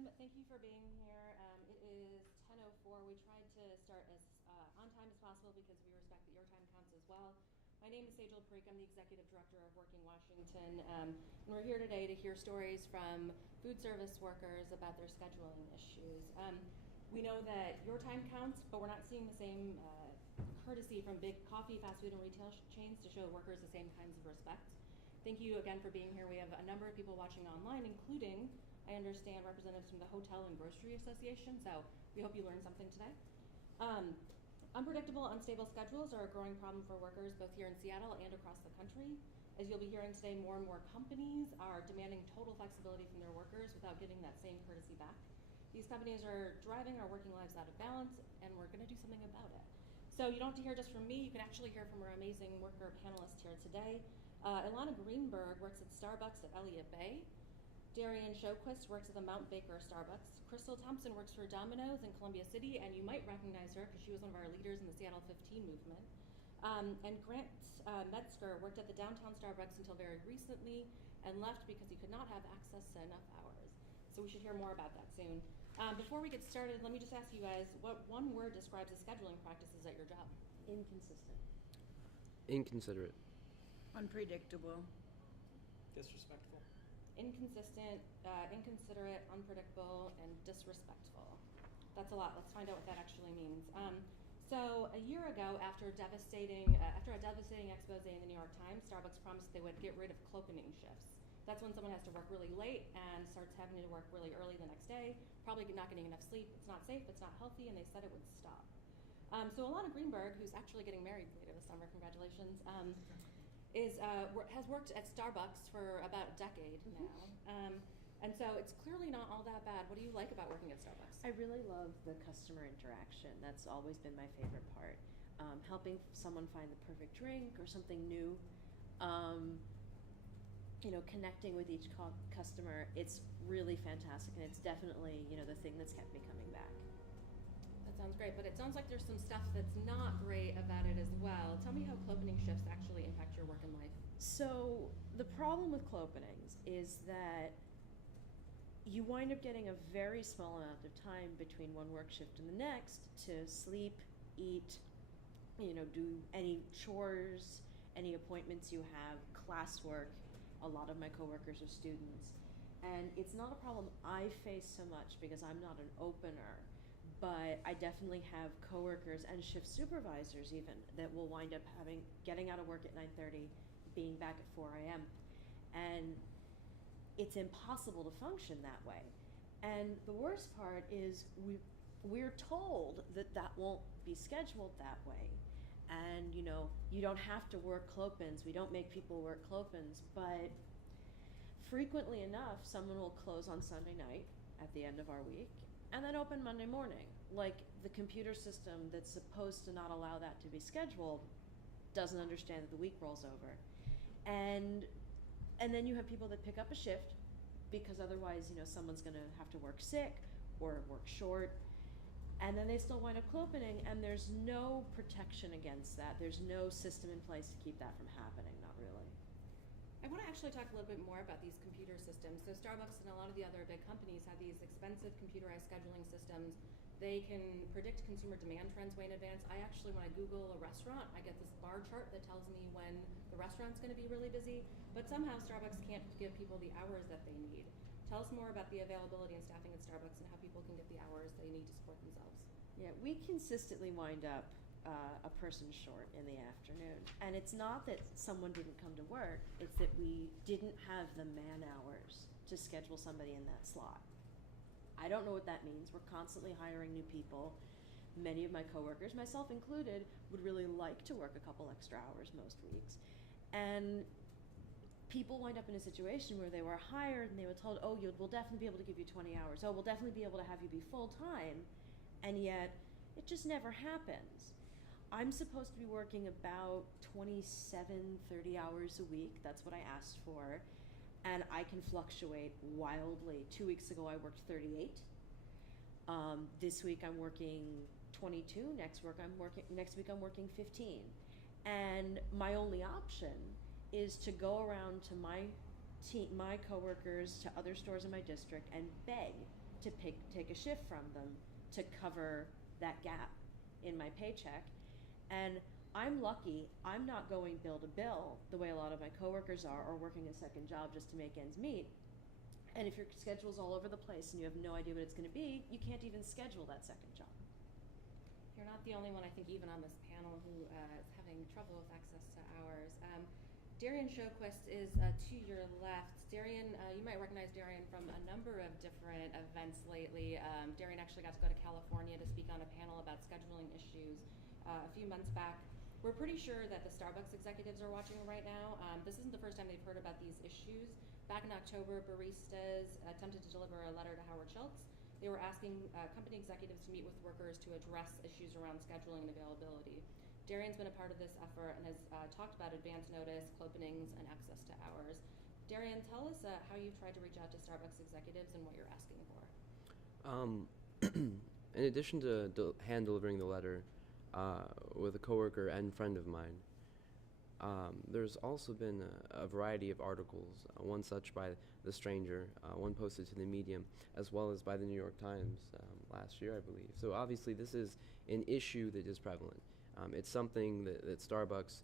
everyone. Thank you for being here. It is 10:04. We tried to start as on time as possible because we respect that your time counts as well. My name is Sejal Parikh. I'm the Executive Director of Working Washington. And we're here today to hear stories from food service workers about their scheduling issues. We know that your time counts, but we're not seeing the same courtesy from big coffee, fast food, and retail chains to show workers the same kinds of respect. Thank you again for being here. We have a number of people watching online, including, I understand, representatives from the Hotel and Grocery Association, so we hope you learned something today. Unpredictable, unstable schedules are a growing problem for workers both here in Seattle and across the country. As you'll be hearing today, more and more companies are demanding total flexibility from their workers without getting that same courtesy back. These companies are driving our working lives out of balance, and we're going to do something about it. So you don't have to hear just from me. You can actually hear from our amazing worker panelists here today. Ilana Greenberg works at Starbucks at Elliott Bay. Darian Shoquist works at the Mount Baker Starbucks. Crystal Thompson works for Domino's in Columbia City, and you might recognize her because she was one of our leaders in the Seattle 15 movement. And Grant Metzger worked at the downtown Starbucks until very recently and left because he could not have access to enough hours. So we should hear more about that soon. Before we get started, let me just ask you guys, what one word describes the scheduling practices at your job? Inconsistent. Inconsiderate. Unpredictable. Disrespectful. Inconsistent, inconsiderate, unpredictable, and disrespectful. That's a lot. Let's find out what that actually means. So a year ago, after a devastating expose in the New York Times, Starbucks promised they would get rid of clopening shifts. That's when someone has to work really late and starts having to work really early the next day, probably not getting enough sleep. It's not safe, it's not healthy, and they said it would stop. So Ilana Greenberg, who's actually getting married later this summer, congratulations, has worked at Starbucks for about a decade now. And so it's clearly not all that bad. What do you like about working at Starbucks? I really love the customer interaction. That's always been my favorite part. Helping someone find the perfect drink or something new. Connecting with each customer, it's really fantastic, and it's definitely, the thing that's kept me coming back. That sounds great, but it sounds like there's some stuff that's not great about it as well. Tell me how clopening shifts actually impact your work and life. So the problem with clopenings is that you wind up getting a very small amount of time between one work shift and the next to sleep, eat, do any chores, any appointments you have, classwork. A lot of my coworkers are students. And it's not a problem I face so much because I'm not an opener, but I definitely have coworkers and shift supervisors even that will wind up getting out of work at 9:30, being back at 4 a.m. And it's impossible to function that way. And the worst part is we're told that won't be scheduled that way. And you don't have to work clopens. We don't make people work clopens, but frequently enough, someone will close on Sunday night at the end of our week and then open Monday morning. Like, the computer system that's supposed to not allow that to be scheduled doesn't understand that the week rolls over. And then you have people that pick up a shift because otherwise, someone's gonna have to work sick or work short. And then they still wind up clopening, and there's no protection against that. There's no system in place to keep that from happening, not really. I want to actually talk a little bit more about these computer systems. So Starbucks and a lot of the other big companies have these expensive computerized scheduling systems. They can predict consumer demand trends way in advance. When I Google a restaurant, I get this bar chart that tells me when the restaurant's going to be really busy, but somehow Starbucks can't give people the hours that they need. Tell us more about the availability and staffing at Starbucks and how people can get the hours they need to support themselves. Yeah, we consistently wind up a person short in the afternoon. And it's not that someone didn't come to work, it's that we didn't have the man hours to schedule somebody in that slot. I don't know what that means. We're constantly hiring new people. Many of my coworkers, myself included, would really like to work a couple extra hours most weeks. And people wind up in a situation where they were hired and they were told, we'll definitely be able to give you 20 hours. We'll definitely be able to have you be full-time. And yet, it just never happens. I'm supposed to be working about 27, 30 hours a week. That's what I asked for. And I can fluctuate wildly. 2 weeks ago, I worked 38. This week, I'm working 22. Next week, I'm working 15. And my only option is to go around to my coworkers, to other stores in my district, and beg to take a shift from them to cover that gap in my paycheck. And I'm lucky I'm not going bill to bill the way a lot of my coworkers are, or working a second job just to make ends meet. And if your schedule's all over the place and you have no idea what it's going to be, you can't even schedule that second job. You're not the only one, I think, even on this panel who is having trouble with access to hours. Darian Shoquist is to your left. Darian, you might recognize Darian from a number of different events lately. Darian actually got to go to California to speak on a panel about scheduling issues a few months back. We're pretty sure that the Starbucks executives are watching right now. This isn't the first time they've heard about these issues. Back in October, Baristas attempted to deliver a letter to Howard Schultz. They were asking company executives to meet with workers to address issues around scheduling and availability. Darian's been a part of this effort and has talked about advance notice, clopenings, and access to hours. Darian, tell us how you've tried to reach out to Starbucks executives and what you're asking for. In addition to hand delivering the letter with a coworker and friend of mine, there's also been a variety of articles, one such by The Stranger, one posted to the Medium, as well as by the New York Times last year, I believe. So obviously this is an issue that is prevalent. It's something that Starbucks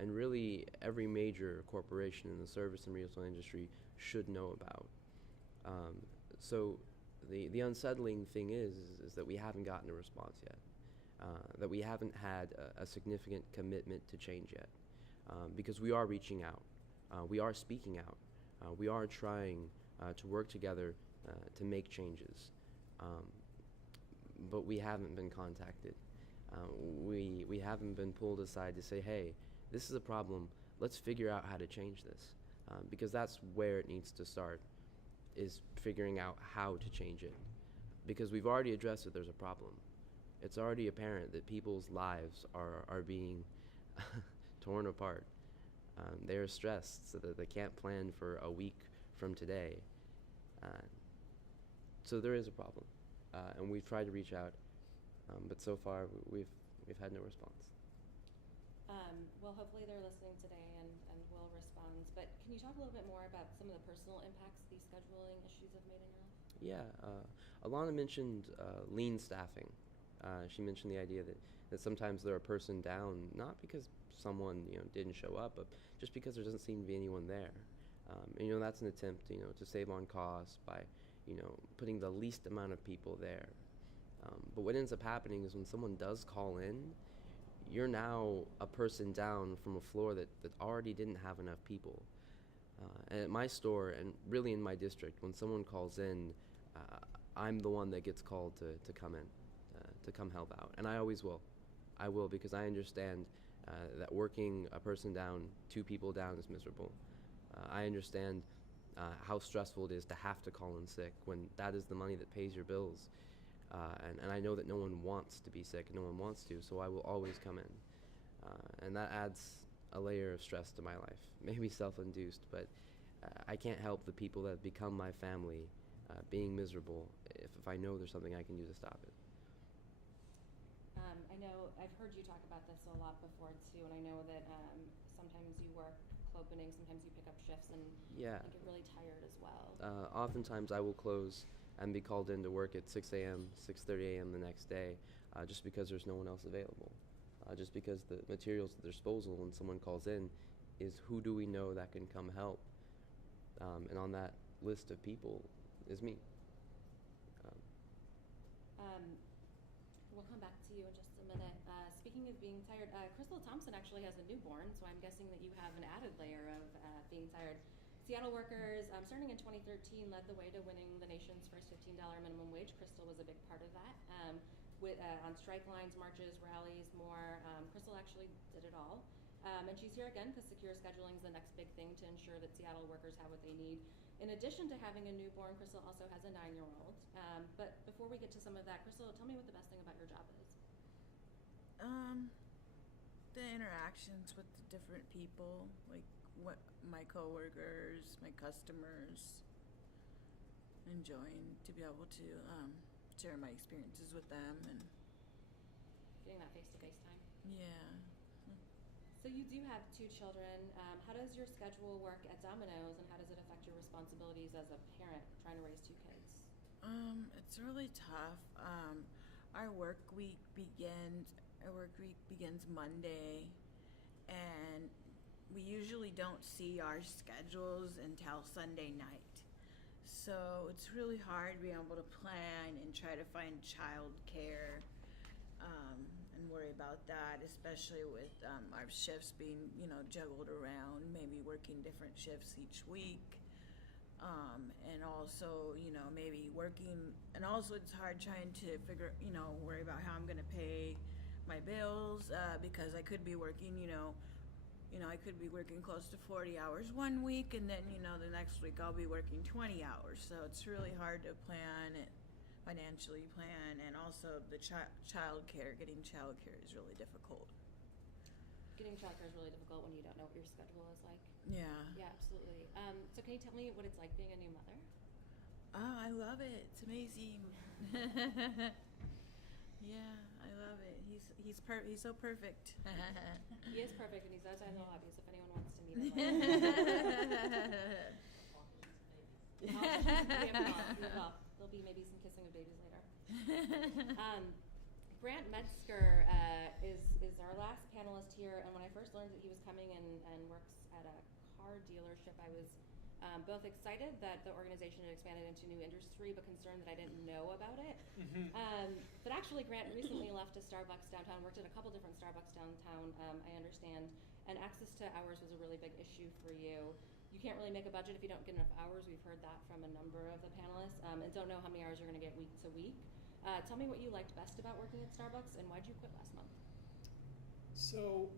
and really every major corporation in the service and retail industry should know about. So the unsettling thing is that we haven't gotten a response yet, that we haven't had a significant commitment to change yet. Because we are reaching out, we are speaking out, we are trying to work together to make changes, but we haven't been contacted. We haven't been pulled aside to say, hey, this is a problem, let's figure out how to change this, because that's where it needs to start, is figuring out how to change it, because we've already addressed that there's a problem. It's already apparent that people's lives are being torn apart. They're stressed so that they can't plan for a week from today. So there is a problem, and we've tried to reach out, but so far we've had no response. Well, hopefully they're listening today and will respond. But can you talk a little bit more about some of the personal impacts these scheduling issues have made in your life? Yeah, Alana mentioned lean staffing. She mentioned the idea that sometimes they're a person down, not because someone didn't show up, but just because there doesn't seem to be anyone there. And that's an attempt to save on costs by putting the least amount of people there. But what ends up happening is when someone does call in, you're now a person down from a floor that already didn't have enough people. And at my store, and really in my district, when someone calls in, I'm the one that gets called to come in, to come help out. And I always will. I will, because I understand that working a person down, 2 people down, is miserable. I understand how stressful it is to have to call in sick when that is the money that pays your bills. And I know that no one wants to be sick, no one wants to, so I will always come in. And that adds a layer of stress to my life, maybe self-induced, but I can't help the people that have become my family being miserable if I know there's something I can do to stop it. I know I've heard you talk about this a lot before too, and I know that sometimes you work clopening, sometimes you pick up shifts, and Yeah. you get really tired as well. Oftentimes I will close and be called in to work at 6 a.m., 6:30 a.m. the next day, just because there's no one else available. Just because the materials at their disposal when someone calls in is who do we know that can come help? And on that list of people is me. We'll come back to you in just a minute. Speaking of being tired, Crystal Thompson actually has a newborn, so I'm guessing that you have an added layer of being tired. Seattle workers, starting in 2013, led the way to winning the nation's first $15 minimum wage. Crystal was a big part of that. On strike lines, marches, rallies, more. Crystal actually did it all. And she's here again because secure scheduling is the next big thing to ensure that Seattle workers have what they need. In addition to having a newborn, Crystal also has a 9-year-old. But before we get to some of that, Crystal, tell me what the best thing about your job is. The interactions with the different people, like what my coworkers, my customers, enjoying to be able to share my experiences with them, and Getting that face-to-face time. yeah. So you do have 2 children. How does your schedule work at Domino's, and how does it affect your responsibilities as a parent trying to raise 2 kids? It's really tough. Our work week begins Monday, and we usually don't see our schedules until Sunday night. So it's really hard being able to plan and try to find childcare, and worry about that, especially with our shifts being, juggled around, maybe working different shifts each week. And also, maybe working, and also it's hard trying to worry about how I'm gonna pay my bills, because I could be working, I could be working close to 40 hours one week, and then, the next week I'll be working 20 hours. So it's really hard to financially plan, and also the getting childcare is really difficult. Getting childcare is really difficult when you don't know what your schedule is like. Yeah. Yeah, absolutely. So can you tell me what it's like being a new mother? Oh, I love it. It's amazing. Yeah, I love it. He's so perfect. He is perfect, and he's outside the lobby, so if anyone wants to meet him. There'll be maybe some kissing of babies later. Grant Metzger is our last panelist here, and when I first learned that he was coming and works at a car dealership, I was both excited that the organization had expanded into new industry, but concerned that I didn't know about it. But actually, Grant recently left a Starbucks downtown, worked at a couple different Starbucks downtown, I understand, and access to hours was a really big issue for you. You can't really make a budget if you don't get enough hours. We've heard that from a number of the panelists, and don't know how many hours you're going to get week to week. Tell me what you liked best about working at Starbucks, and why'd you quit last month? So,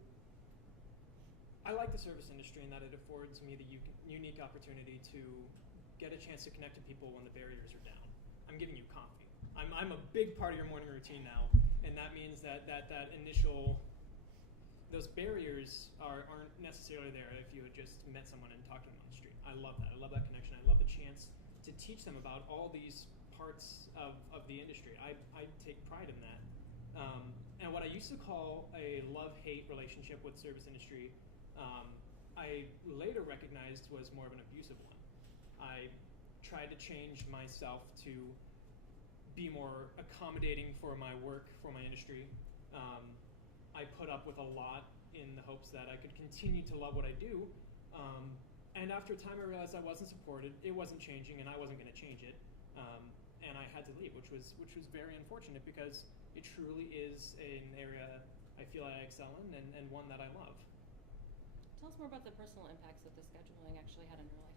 I like the service industry in that it affords me the unique opportunity to get a chance to connect to people when the barriers are down. I'm giving you coffee. I'm a big part of your morning routine now, and that means that those barriers aren't necessarily there if you had just met someone and talked to them on the street. I love that. I love that connection. I love the chance to teach them about all these parts of the industry. I take pride in that. And what I used to call a love-hate relationship with service industry, I later recognized was more of an abusive one. I tried to change myself to be more accommodating for my work, for my industry. I put up with a lot in the hopes that I could continue to love what I do. And after a time I realized I wasn't supported, it wasn't changing, and I wasn't going to change it. And I had to leave, which was very unfortunate, because it truly is an area I feel I excel in, and one that I love. Tell us more about the personal impacts that the scheduling actually had on your life.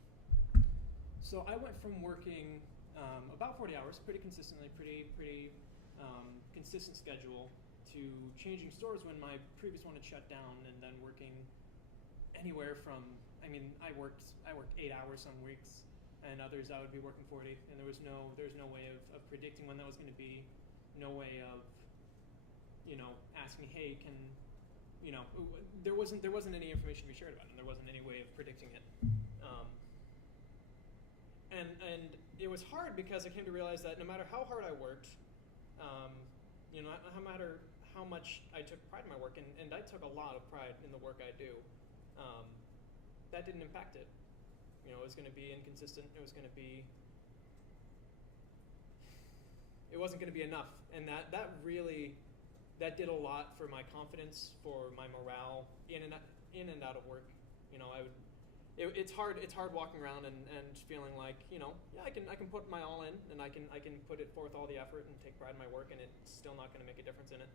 So I went from working about 40 hours, pretty consistently, pretty consistent schedule, to changing stores when my previous one had shut down, and then working anywhere from, I worked 8 hours some weeks, and others I would be working 40, and there's no way of predicting when that was going to be, no way of, asking, hey, there wasn't any information to be shared about it, and there wasn't any way of predicting it. And it was hard, because I came to realize that no matter how hard I worked, no matter how much I took pride in my work, and I took a lot of pride in the work I do, that didn't impact it. It was going to be inconsistent. It wasn't going to be enough, and that did a lot for my confidence, for my morale in and out of work. It's hard walking around and feeling like, I can put my all in, and I can put it forth all the effort and take pride in my work, and it's still not going to make a difference in it.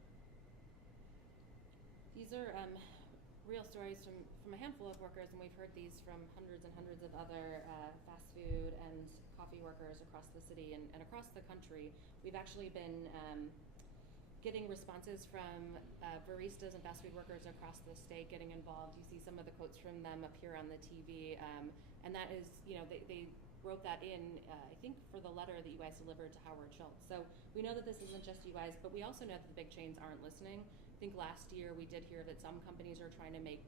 These are real stories from a handful of workers, and we've heard these from hundreds and hundreds of other fast food and coffee workers across the city and across the country. We've actually been getting responses from baristas and fast food workers across the state getting involved. You see some of the quotes from them appear on the TV, and that is, they wrote that in, I think, for the letter that you guys delivered to Howard Schultz. So we know that this isn't just you guys, but we also know that the big chains aren't listening. I think last year we did hear that some companies are trying to make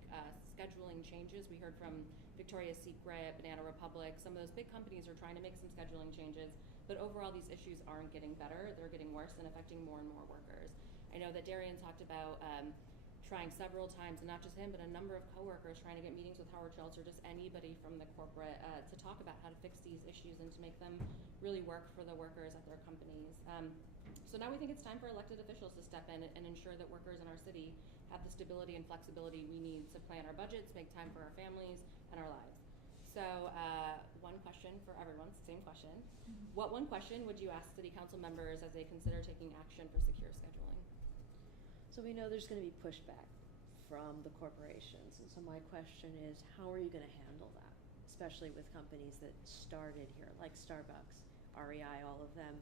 scheduling changes. We heard from Victoria's Secret, Banana Republic. Some of those big companies are trying to make some scheduling changes, but overall these issues aren't getting better. They're getting worse and affecting more and more workers. I know that Darian talked about trying several times, and not just him, but a number of coworkers trying to get meetings with Howard Schultz or just anybody from the corporate to talk about how to fix these issues and to make them really work for the workers at their companies. So now we think it's time for elected officials to step in and ensure that workers in our city have the stability and flexibility we need to plan our budgets, make time for our families and our lives. So one question for everyone, same question. What one question would you ask city council members as they consider taking action for secure scheduling? So we know there's going to be pushback from the corporations, and so my question is, how are you going to handle that, especially with companies that started here, like Starbucks, REI, all of them?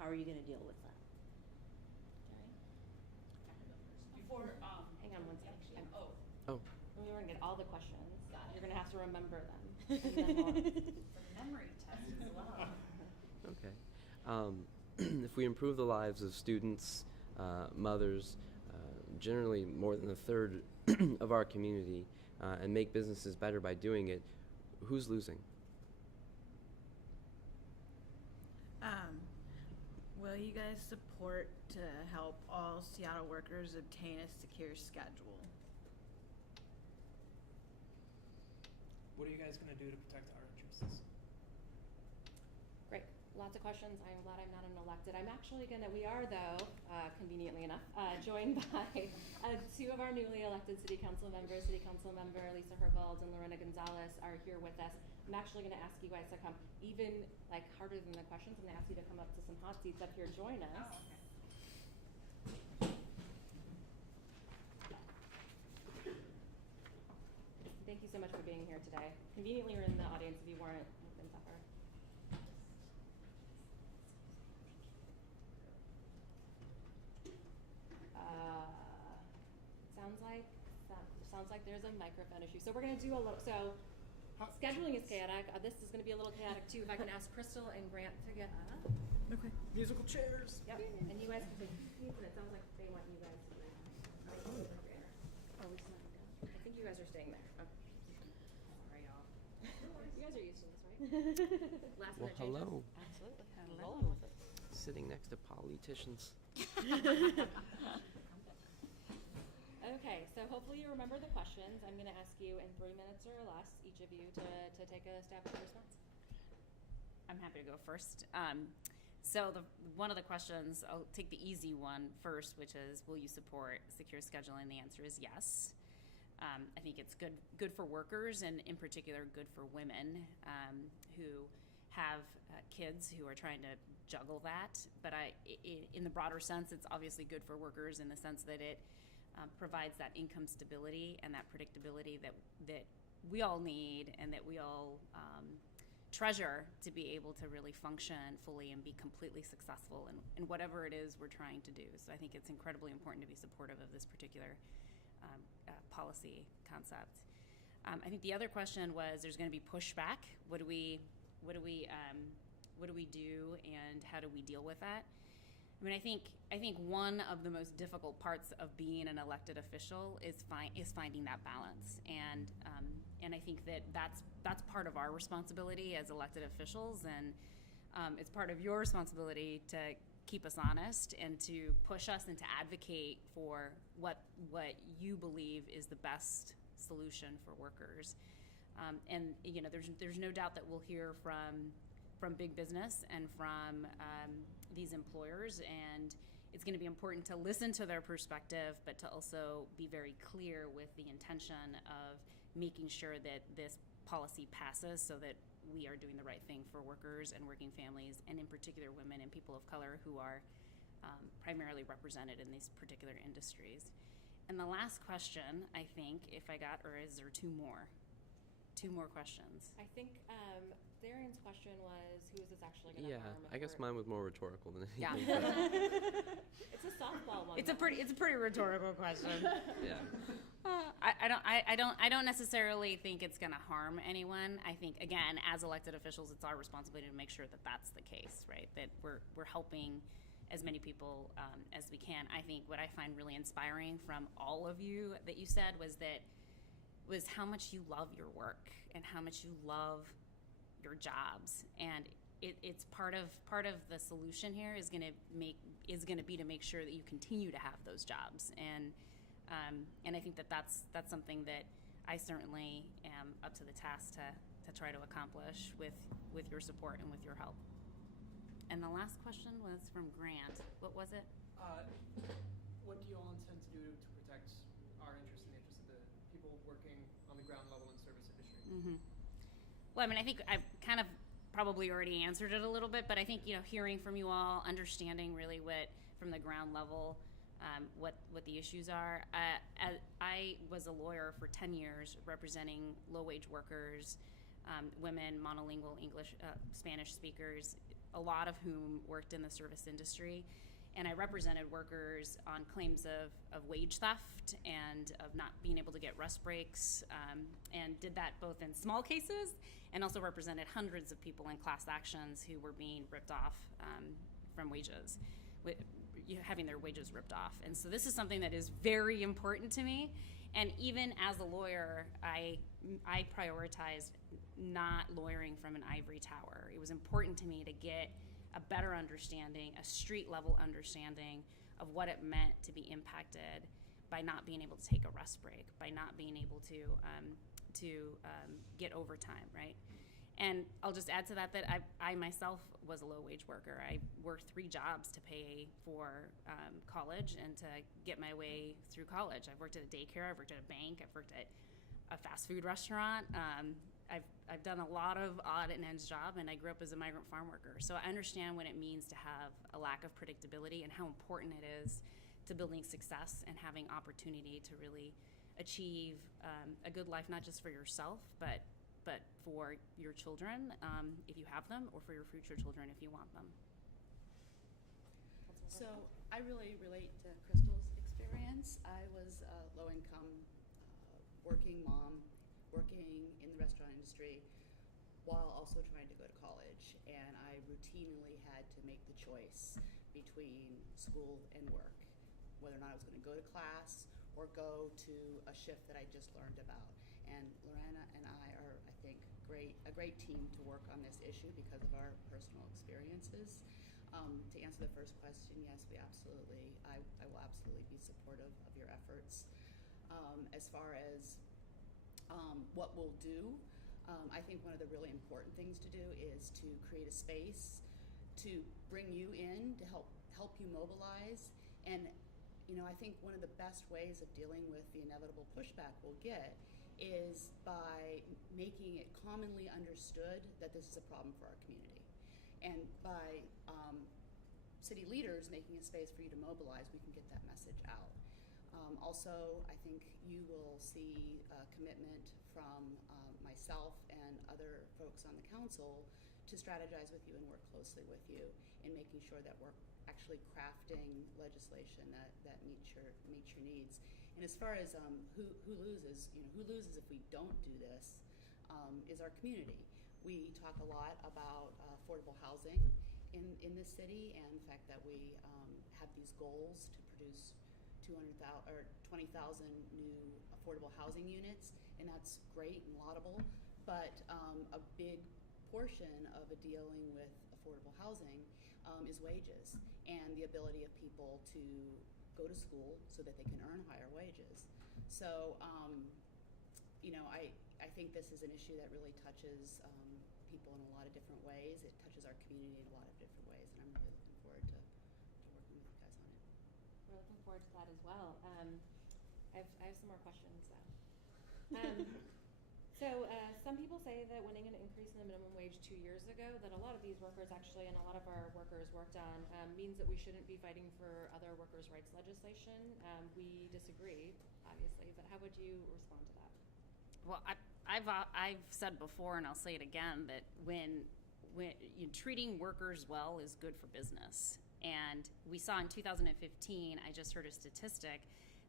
How are you going to deal with that? Before, Hang on one second. oh, We were going to get all the questions. Got it. You're going to have to remember them. And then we'll- it's a memory test as well. Okay. If we improve the lives of students, mothers, generally more than a third of our community, and make businesses better by doing it, who's losing? Will you guys support to help all Seattle workers obtain a secure schedule? What are you guys going to do to protect our interests? Great. Lots of questions. I'm glad I'm not an elected. I'm actually we are though, conveniently enough, joined by two of our newly elected city council members. City council member Lisa Herbold and Lorena Gonzalez are here with us. I'm actually going to ask you guys to come, even like harder than the questions, I'm going to ask you to come up to some hot seats up here, join us. Oh, okay. Thank you so much for being here today. Conveniently, you're in the audience if you weren't, it would have been tougher. Sounds like there's a microphone issue. So we're going to do a little, scheduling is chaotic. This is going to be a little chaotic too. If I can ask Crystal and Grant to get up. Okay. Musical chairs. Yep. And you guys can take seats, and it sounds like they want you guys to be. Are we signing down? I think you guys are staying there. Okay. Sorry, y'all. You guys are used to this, right? Last Well, minute changes? hello. Absolutely. Rolling with it. Sitting next to politicians. Okay, so hopefully you remember the questions. I'm going to ask you in 3 minutes or less, each of you, to take a stab at the response. I'm happy to go first. So one of the questions, I'll take the easy one first, which is, will you support secure scheduling? The answer is yes. I think it's good for workers, and in particular good for women who have kids who are trying to juggle that. But in the broader sense, it's obviously good for workers in the sense that it provides that income stability and that predictability that we all need and that we all treasure to be able to really function fully and be completely successful in whatever it is we're trying to do. So I think it's incredibly important to be supportive of this particular policy concept. I think the other question was, there's going to be pushback. What do we do, and how do we deal with that? I mean, I think one of the most difficult parts of being an elected official is finding that balance, and I think that's part of our responsibility as elected officials, and it's part of your responsibility to keep us honest and to push us and to advocate for what you believe is the best solution for workers. And you know, there's no doubt that we'll hear from big business and from these employers, and it's going to be important to listen to their perspective, but to also be very clear with the intention of making sure that this policy passes so that we are doing the right thing for workers and working families, and in particular women and people of color who are primarily represented in these particular industries. And the last question, I think, if I got, or is there two more? Two more questions. I think Darian's question was, who is this actually going to harm? I guess mine was more rhetorical than Yeah. anything. It's a softball one. It's a pretty rhetorical question. Yeah. I don't necessarily think it's going to harm anyone. I think, again, as elected officials, it's our responsibility to make sure that that's the case, right? That we're helping as many people as we can. I think what I find really inspiring from all of you that you said was how much you love your work and how much you love your jobs, and it's part of the solution here is going to be to make sure that you continue to have those jobs, and And I think that that's something that I certainly am up to the task to try to accomplish with your support and with your help. And the last question was from Grant. What was it? What do you all intend to do to protect our interests and the interests of the people working on the ground level in the service industry? Mm-hmm. Well, I mean, I think I've kind of probably already answered it a little bit, but I think, hearing from you all, understanding really what, from the ground level, what the issues are. I was a lawyer for 10 years representing low-wage workers, women, monolingual English, Spanish speakers, a lot of whom worked in the service industry. And I represented workers on claims of wage theft and of not being able to get rest breaks, and did that both in small cases and also represented hundreds of people in class actions who were being ripped off from wages, having their wages ripped off. And so this is something that is very important to me. And even as a lawyer, I prioritized not lawyering from an ivory tower. It was important to me to get a better understanding, a street-level understanding of what it meant to be impacted by not being able to take a rest break, by not being able to get overtime, right? And I'll just add to that I myself was a low-wage worker. I worked 3 jobs to pay for college and to get my way through college. I've worked at a daycare, I've worked at a bank, I've worked at a fast food restaurant. I've done a lot of odd and ends job, and I grew up as a migrant farm worker. So I understand what it means to have a lack of predictability and how important it is to building success and having opportunity to really achieve a good life, not just for yourself, but for your children, if you have them, or for your future children if you want them. So I really relate to Crystal's experience. I was a low-income working mom, working in the restaurant industry while also trying to go to college. And I routinely had to make the choice between school and work, whether or not I was going to go to class or go to a shift that I just learned about. And Lorena and I are, I think, a great team to work on this issue because of our personal experiences. To answer the first question, yes, I will absolutely be supportive of your efforts. As far as what we'll do, I think one of the really important things to do is to create a space to bring you in to help you mobilize. And I think one of the best ways of dealing with the inevitable pushback we'll get is by making it commonly understood that this is a problem for our community. And by city leaders making a space for you to mobilize, we can get that message out. Also, I think you will see a commitment from myself and other folks on the council to strategize with you and work closely with you in making sure that we're actually crafting legislation that meets your needs. And as far as who loses, who loses if we don't do this is our community. We talk a lot about affordable housing in this city, and the fact that we have these goals to produce 20,000 new affordable housing units, and that's great and laudable. But a big portion of dealing with affordable housing is wages and the ability of people to go to school so that they can earn higher wages. So, I think this is an issue that really touches people in a lot of different ways. It touches our community in a lot of different ways, and I'm really looking forward to working with you guys on it. We're looking forward to that as well. I have some more questions though. So some people say that winning an increase in the minimum wage 2 years ago, that a lot of these workers actually, and a lot of our workers worked on, means that we shouldn't be fighting for other workers' rights legislation. We disagree, obviously, but how would you respond to that? Well, I've said before, and I'll say it again, that when treating workers well is good for business. And we saw in 2015, I just heard a statistic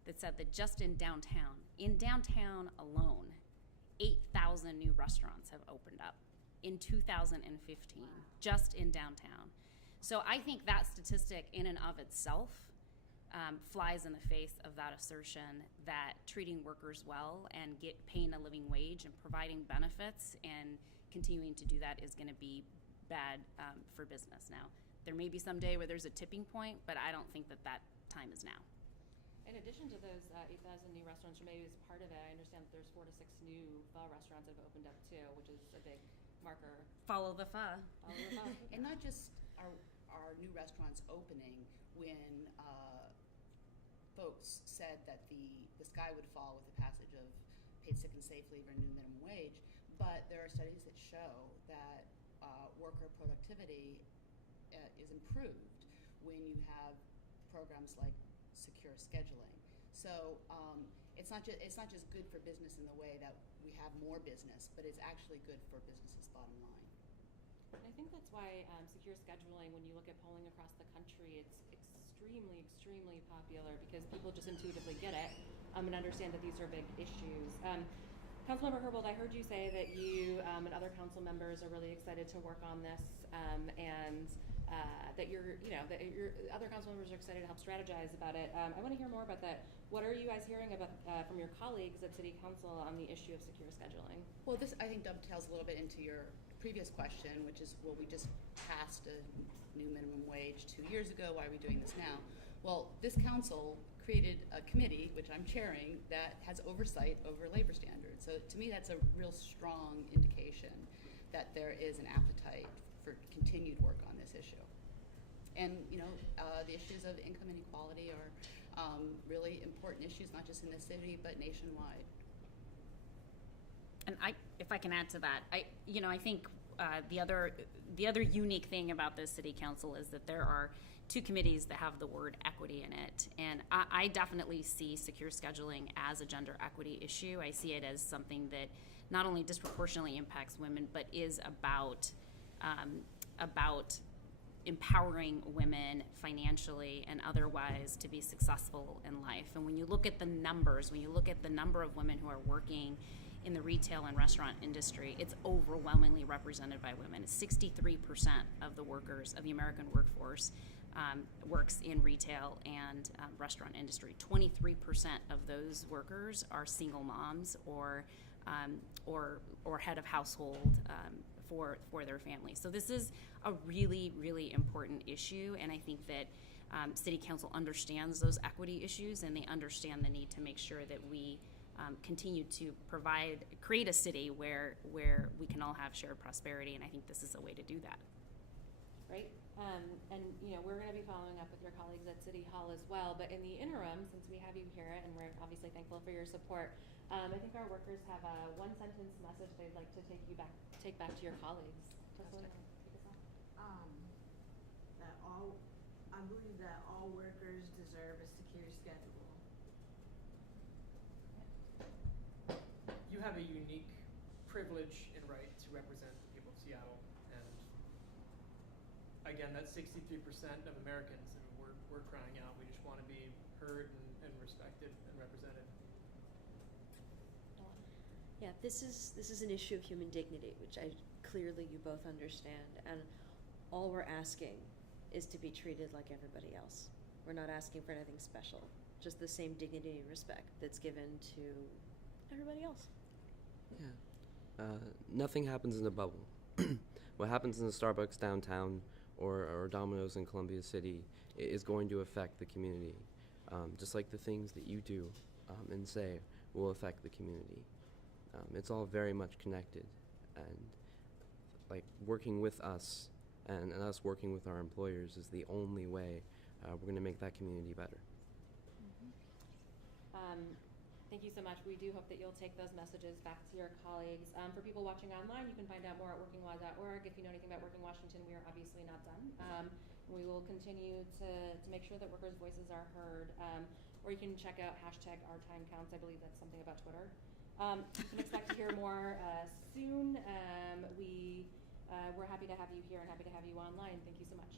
that said that just in downtown alone, 8,000 new restaurants have opened up in 2015, wow, just in downtown. So I think that statistic in and of itself flies in the face of that assertion that treating workers well and paying a living wage and providing benefits and continuing to do that is going to be bad for business. Now, there may be some day where there's a tipping point, but I don't think that time is now. in addition to those 8,000 new restaurants, or maybe as part of it, I understand that there's 4 to 6 new pho restaurants that have opened up too, which is a big marker. Follow the pho. All of the pho. And not just our new restaurants opening when folks said that the sky would fall with the passage of paid sick and safe leave or new minimum wage, but there are studies that show that worker productivity is improved when you have programs like secure scheduling. So it's not just good for business in the way that we have more business, but it's actually good for business's bottom line. And I think that's why secure scheduling, when you look at polling across the country, it's extremely popular because people just intuitively get it and understand that these are big issues. Councilmember Herbold, I heard you say that you and other council members are really excited to work on this, and that your other council members are excited to help strategize about it. I want to hear more about that. What are you guys hearing about from your colleagues at City Council on the issue of secure scheduling? Well, this I think dovetails a little bit into your previous question, which is, well, we just passed a new minimum wage 2 years ago. Why are we doing this now? Well, this council created a committee, which I'm chairing, that has oversight over labor standards. So to me, that's a real strong indication that there is an appetite for continued work on this issue. And the issues of income inequality are really important issues, not just in the city, but nationwide. And if I can add to that, I think the other unique thing about this city council is that there are 2 committees that have the word equity in it, and I definitely see secure scheduling as a gender equity issue. I see it as something that not only disproportionately impacts women, but is about empowering women financially and otherwise to be successful in life. And when you look at the numbers, when you look at the number of women who are working in the retail and restaurant industry, it's overwhelmingly represented by women. 63% of the workers of the American workforce works in retail and restaurant industry. 23% of those workers are single moms or head of household for their family. So this is a really, really important issue, and I think that City Council understands those equity issues, and they understand the need to make sure that we continue to create a city where we can all have shared prosperity, and I think this is a way to do that. Right? And we're going to be following up with your colleagues at City Hall as well. But in the interim, since we have you here, and we're obviously thankful for your support, I think our workers have a 1-sentence message they'd like to take back to your colleagues. I believe that all workers deserve a secure schedule. You have a unique privilege and right to represent the people of Seattle, and again, that's 63% of Americans, and we're crying out. We just want to be heard and respected and represented. Yeah, this is an issue of human dignity, which clearly you both understand, and all we're asking is to be treated like everybody else. We're not asking for anything special, just the same dignity and respect that's given to everybody else. Yeah. Nothing happens in a bubble. What happens in the Starbucks downtown or Domino's in Columbia City is going to affect the community. Just like the things that you do and say will affect the community. It's all very much connected, and like working with us and us working with our employers is the only way we're going to make that community better. Thank you so much. We do hope that you'll take those messages back to your colleagues. For people watching online, you can find out more at workinglaw.org. If you know anything about Working Washington, we are obviously not done. We will continue to make sure that workers' voices are heard. Or you can check out #OurTimeCounts. I believe that's something about Twitter. You can expect to hear more soon. We're happy to have you here and happy to have you online. Thank you so much.